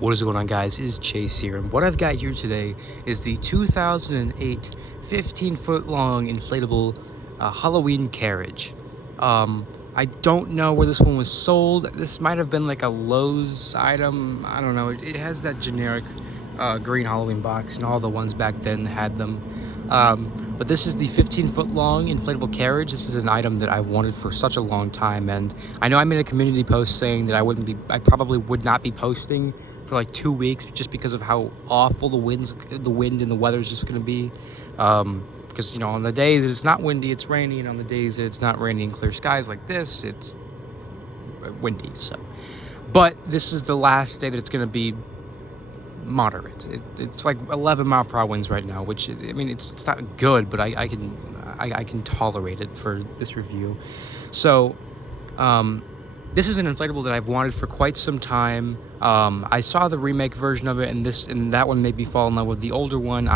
What is going on, guys? It is Chase here, and what I've got here today is the 2008 15-foot long inflatable Halloween carriage. I don't know where this one was sold. This might have been like a Lowe's item. I don't know. It has that generic green Halloween box, and all the ones back then had them. But this is the 15-foot long inflatable carriage. This is an item that I've wanted for such a long time, and I know I made a community post saying that I probably would not be posting for like 2 weeks just because of how awful the wind and the weather is just going to be. Because, you know, on the days that it's not windy, it's rainy, and on the days that it's not rainy and clear skies like this, it's windy. So, but this is the last day that it's going to be moderate. It's like 11-mile-per-hour winds right now, which, I mean, it's not good, but I can tolerate it for this review. So, this is an inflatable that I've wanted for quite some time. I saw the remake version of it, and that one made me fall in love with the older one.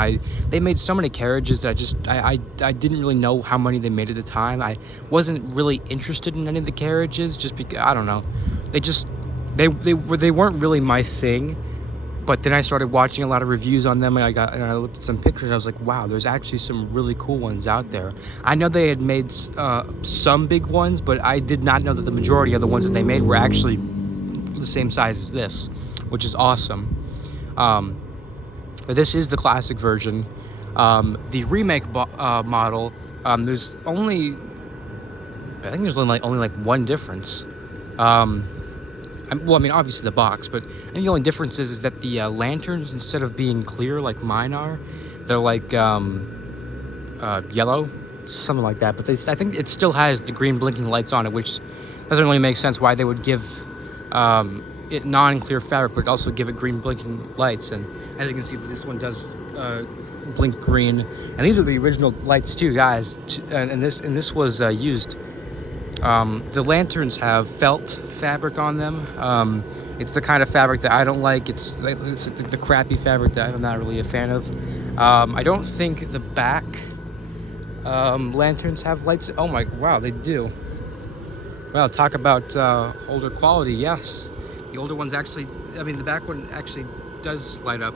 They made so many carriages that I didn't really know how many they made at the time. I wasn't really interested in any of the carriages, just because, I don't know. They weren't really my thing. But then I started watching a lot of reviews on them, and I looked at some pictures. I was like, wow, there's actually some really cool ones out there. I know they had made some big ones, but I did not know that the majority of the ones that they made were actually the same size as this, which is awesome. But this is the classic version. The remake model, there's only like one difference. Well, I mean, obviously the box, but I think the only difference is that the lanterns, instead of being clear like mine are, they're like yellow, something like that. But I think it still has the green blinking lights on it, which doesn't really make sense why they would give it non-clear fabric, but also give it green blinking lights. And as you can see, this one does blink green, and these are the original lights too, guys. And this was used. The lanterns have felt fabric on them. It's the kind of fabric that I don't like. It's the crappy fabric that I'm not really a fan of. I don't think the back lanterns have lights. Oh my, wow, they do. Well, talk about older quality. Yes, the older ones actually, I mean, the back one actually does light up.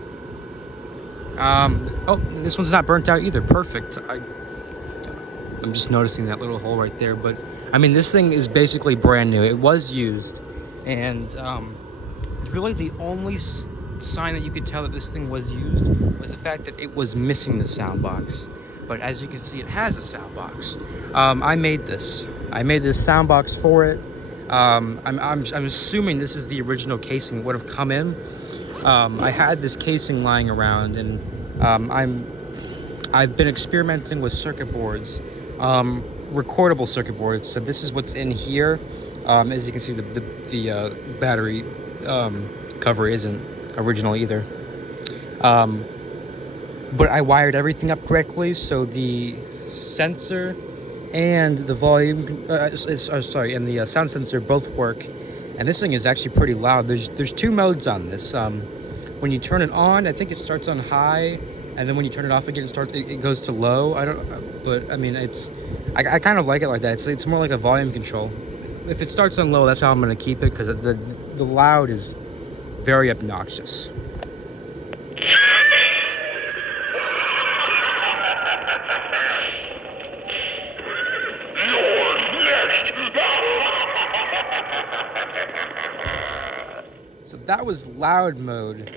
Oh, this one's not burnt out either. Perfect. I'm just noticing that little hole right there, but I mean, this thing is basically brand new. It was used, and really the only sign that you could tell that this thing was used was the fact that it was missing the sound box. But as you can see, it has a sound box. I made this sound box for it. I'm assuming this is the original casing it would have come in. I had this casing lying around, and I've been experimenting with circuit boards. Recordable circuit boards. So this is what's in here. As you can see, the battery cover isn't original either. But I wired everything up correctly, so the sensor and the volume, and the sound sensor both work. And this thing is actually pretty loud. There's two modes on this. When you turn it on, I think it starts on high, and then when you turn it off again, it goes to low. But I mean, I kind of like it like that. It's more like a volume control. If it starts on low, that's how I'm going to keep it, because the loud is very obnoxious. So that was loud mode.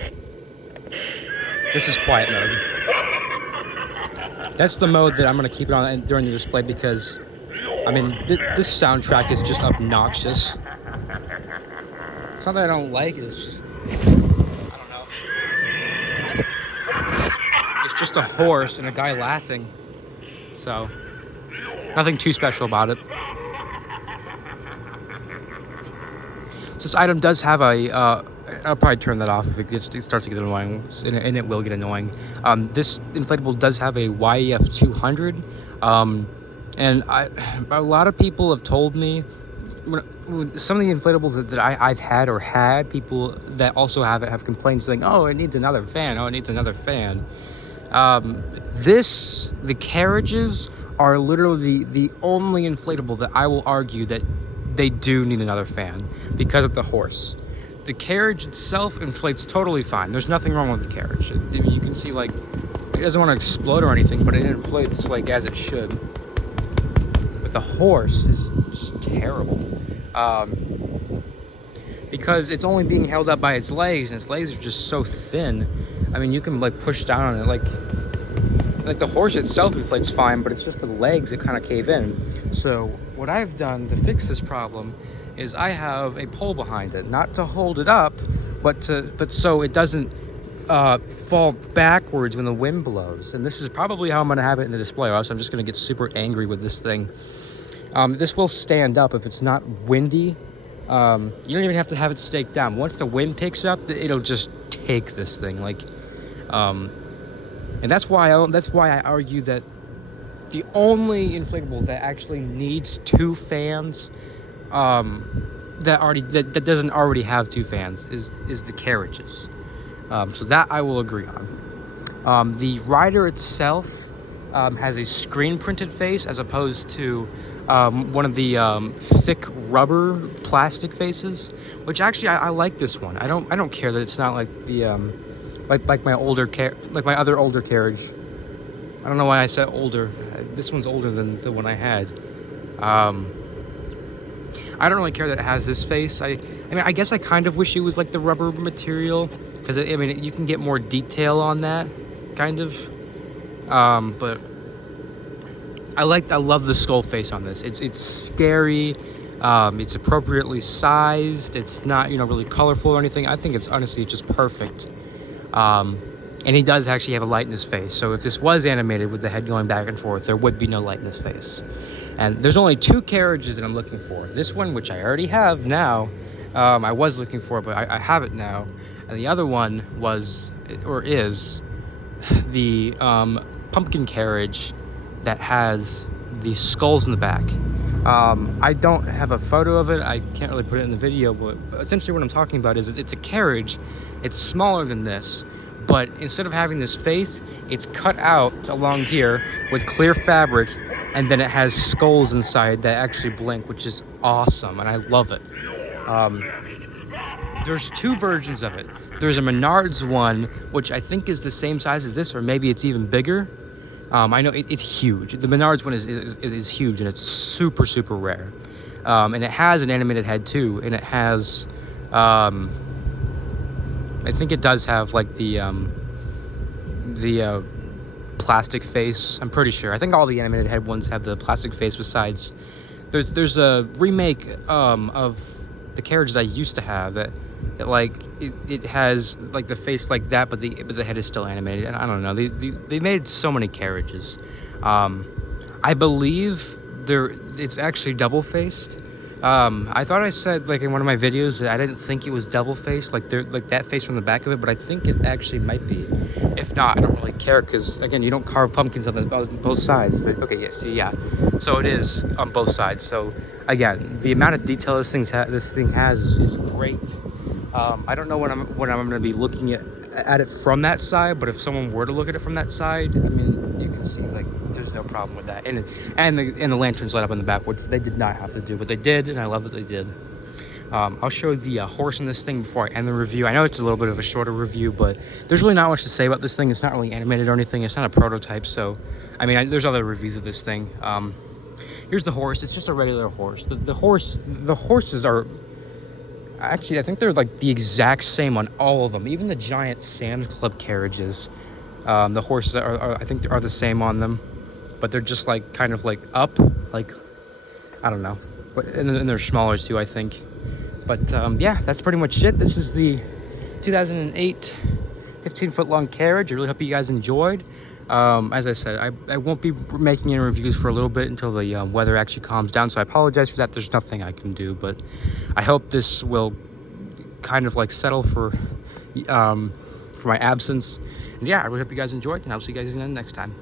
This is quiet mode. That's the mode that I'm going to keep it on during the display, because, I mean, this soundtrack is just obnoxious. It's not that I don't like it, it's just, I don't know. It's just a horse and a guy laughing. So, nothing too special about it. So this item does have I'll probably turn that off if it starts to get annoying, and it will get annoying. This inflatable does have a YEF 200, and a lot of people have told me, some of the inflatables that I've had people that also have complained, saying, oh, it needs another fan, the carriages are literally the only inflatable that I will argue that they do need another fan, because of the horse. the carriage itself inflates totally fine. There's nothing wrong with the carriage. You can see, like, it doesn't want to explode or anything, but it inflates like as it should. But the horse is just terrible. Because it's only being held up by its legs, and its legs are just so thin. I mean, you can like push down on it, like the horse itself inflates fine, but it's just the legs that kind of cave in. So what I've done to fix this problem is I have a pole behind it, not to hold it up, but so it doesn't fall backwards when the wind blows. And this is probably how I'm going to have it in the display, or else I'm just going to get super angry with this thing. This will stand up if it's not windy. You don't even have to have it staked down. Once the wind picks up, it'll just take this thing. Like, and that's why I argue that the only inflatable that actually needs 2 fans, that doesn't already have 2 fans, is the carriages. So that I will agree on. The rider itself has a screen printed face as opposed to one of the thick rubber plastic faces, which actually I like this one. I don't care that it's not like the like my other older carriage. I don't know why I said older. This one's older than the one I had. I don't really care that it has this face. I mean, I guess I kind of wish it was like the rubber material, because I mean, you can get more detail on that, kind of. But I love the skull face on this. It's scary. It's appropriately sized. It's not, really colorful or anything. I think it's honestly just perfect. And he does actually have a light in his face. So if this was animated with the head going back and forth, there would be no light in his face. And there's only 2 carriages that I'm looking for. This one, which I already have now, I was looking for, but I have it now. And the other one is the pumpkin carriage that has the skulls in the back. I don't have a photo of it. I can't really put it in the video, but essentially what I'm talking about is it's a carriage. It's smaller than this, but instead of having this face, it's cut out along here with clear fabric, and then it has skulls inside that actually blink, which is awesome, and I love it. There's 2 versions of it. There's a Menards one, which I think is the same size as this, or maybe it's even bigger. I know it's huge. The Menards one is huge, and it's super, super rare. And it has an animated head too, and it has, I think it does have like the plastic face. I'm pretty sure. I think all the animated head ones have the plastic face. Besides, there's a remake of the carriage that I used to have that it has like the face like that, but the head is still animated. And I don't know. They made so many carriages. I believe it's actually double faced. I thought I said like in one of my videos that I didn't think it was double faced, like that face from the back of it, but I think it actually might be. If not, I don't really care, because again, you don't carve pumpkins on both sides. But okay, yes, yeah. So it is on both sides. So again, the amount of detail this thing has is great. I don't know when I'm going to be looking at it from that side, but if someone were to look at it from that side, I mean, you can see like there's no problem with that. And the lanterns light up in the back, which they did not have to do, but they did, and I love that they did. I'll show the horse in this thing before I end the review. I know it's a little bit of a shorter review, but there's really not much to say about this thing. It's not really animated or anything. It's not a prototype, so I mean, there's other reviews of this thing. Here's the horse. It's just a regular horse. The horses are actually, I think they're like the exact same on all of them. Even the giant Sam's Club carriages, the horses I think are the same on them, but they're just like kind of like up, like I don't know, but and they're smaller too, I think. But yeah, that's pretty much it. This is the 2008 15-foot long carriage. I really hope you guys enjoyed. As I said, I won't be making any reviews for a little bit until the weather actually calms down, so I apologize for that. There's nothing I can do, but I hope this will kind of like settle for my absence. And yeah, I really hope you guys enjoyed, and I'll see you guys again next time.